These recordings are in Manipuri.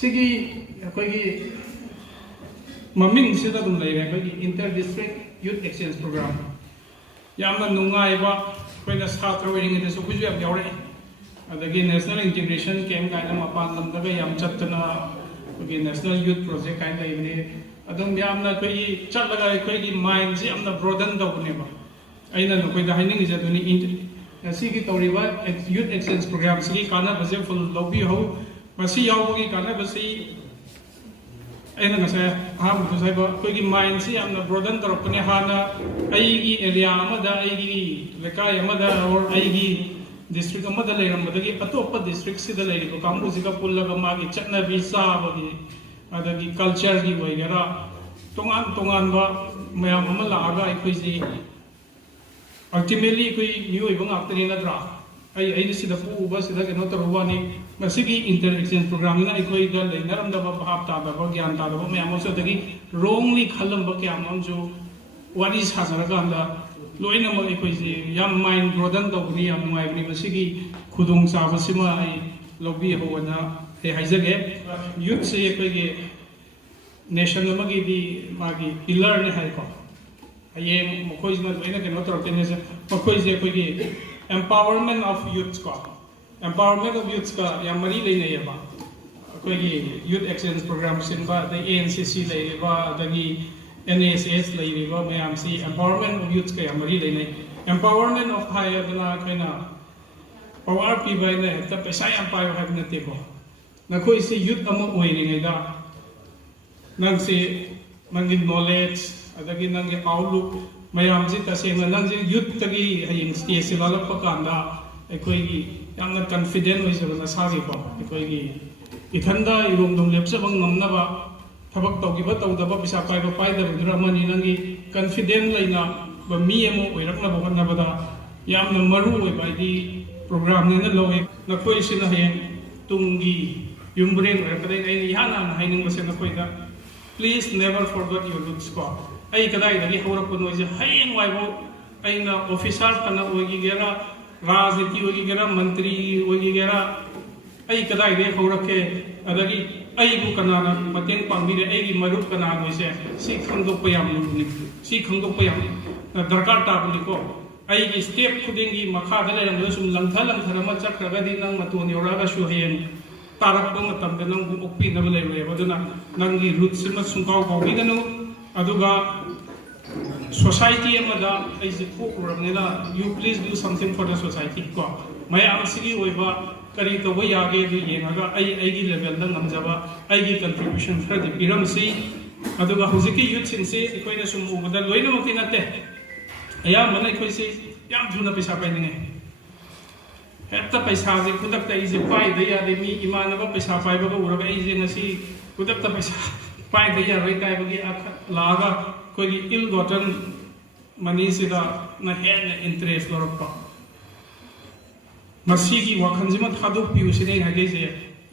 सिगी अखोगी ममिंग सिदा दुम लेगे अखोगी inter district youth exchange programme यामना नुंगाइबा अखोइना छात्र ओइरिंग दे सुकुजु याम यावरे अदगी नेशनल इंटीग्रेशन कैंप काइना मपान लमदगा याम चत्तना अखोगी नेशनल यूथ प्रोजेक्ट काइना लेबने अदम यामना अखोगी चलगा अखोगी माइंड से यामना ब्रोडन दौनेबा अइना नखोइदा हाइनिंग इजदुनी सिगी तौरिबा यूथ एक्सचेंज प्रोग्राम सिगी काना बजे फुल लौबी हो मसी यावगी काना बसी अइना ngasa ham khusaiba koigi mind si amna broaden torokne hana aigi area amada aigi lekai amada or aigi district amada leiramdagi atopa district sida leiriba kambu siga pullaga magi chatna bi sabagi adagi culture gi waigara tongan ba mayam ama laaga aikoisi ultimately koi new ibang actri na dra ai sida pu sida keno torwani masigi inter exchange program na ikoi da leinaram da bhab ta da gyan ta da me amoso dagi wrongly khalam ba kyam am jo what is hazara ga da loina ma ikoi ji yam mind broaden da buni yam ngai buni masigi khudong sa ba sima ai lobby ho na he haijage youth se ikoi ge nation ma gi di magi pillar ne hai ko aye mokoi ji ma loina keno torokene se mokoi ji ikoi ge empowerment of youth ko empowerment of youth ka yang mari leina yaba koigi youth exchange program sinba the ANCC leiba dagi NSS leiba mayam si empowerment of youth ka yang mari leina empowerment of higher dana kaina power pi bai na ta paisa yang pai ha na te ko na koi si youth amo oiringai da nang si mangi knowledge adagi nang outlook mayam ji ta se nang ji youth tagi haying stage develop pa kanda aikoigi yamna confident oisabana sagi ko aikoigi ithanda irom dom lepsabang namnaba thabak tawgiba tawdaba pisa paiba paida rudra mani nangi confident laina ba mi emo oirakna ba honna bada yamna maru oi baidi program ne na loe na koi sina hayeng tungi yumbreng rakadai ai yana haining base na koi da please never forget your roots ko ai kadai dagi hora ko noise hayeng waibo aina officer kana oigi gera राजनीति होगी मंत्री होगी आई कदाई दे हौरके अदगी आई कनाना मतेंग पांगबीरे आई मरुप कना होइसे सी खंगदोप याम नुनि सी खंगदोप याम दरकार ताबनि को आई की स्टेप खुदिंगी मखा दे लेरम सुम लंथर म चक्रगदी नंग मतोन योरागा सु हेन तारक ब मतम दे नंग ओपी नब लेवे बदुना नंगी रूट सिम सुंकाव कावबी दनु अदुगा society amada ai se thokramnena you please do something for the society ko mayam sigi oiba kari to bo yage du yenga ai gi level da ngamjaba ai gi contribution for the piram si aduga huziki youth sin se ikoina sum ubada loina mokina te aya mana ikoi se yam juna paisa pai ninge hetta paisa je kudak ta ije pai da ya de mi imana ba paisa pai ba ura ba ije ngasi kudak ta paisa pai da ya roi kai ba gi laga कोई इल गॉटन मनी सिदा न हेन इंटरेस्ट लरपा मसीगी वखन जिम थादो पिउ सिने हागे जे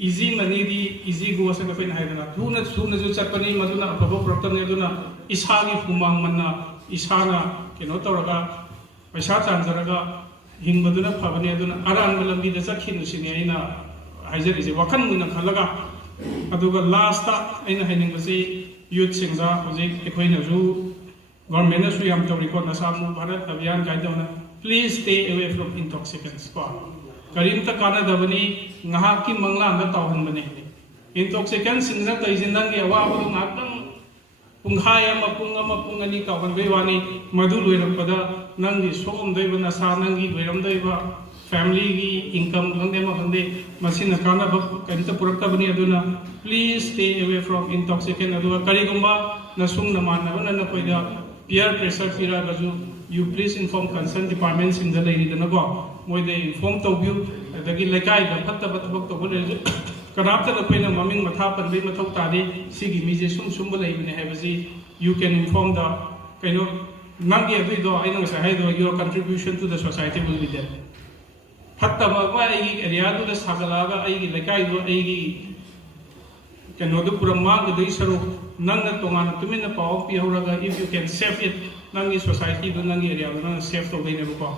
इजी मनी दी इजी गो से कोइ नायदना थुना जो चपनी मदुना अफबो प्रॉब्लम ने दुना इसागी फुमांग मन्ना इसाना केनो तोरगा पैसा चांजरगा हिंगबदुना फबने दुना अरान लंबी द चखिनु सिने आइना हाइजरी जे वखन मुना खलगा अदुगा लास्ट ता आइना हाइनिंग बसी youth singda hojik ekoina ju government na su yam tori ko nasamu bharat abhiyan gaidona please stay away from intoxicants ko karim ta kana dabani ngaha ki mangla anda tawhan bane intoxicants singna taijinang ge awa bu ngakang punghaya mapung ani tawhan be wani madu loirapada nangi som deiba na sa nangi loiram deiba family gi income gande ma gande masina kana ba kanta purakta bani aduna please stay away from intoxicant aduga karigumba nasung naman na koida peer pressure pira gaju you please inform concerned departments in the lady dana go moi de inform to view adagi lekai da phatta batabak to bole kanapta na koina maming matha pan be mathau ta de sigi mi je sum bolai bine habaji you can inform the kaino nangi abi do aina sa hai do your contribution to the society will be there hatta ma ai area do da sagalaga ai lekai do ai kenodu pura mang dei saru nangna tongana tumina paw pi horaga if you can save it nangi society do nangi area do nang save to dei ne ko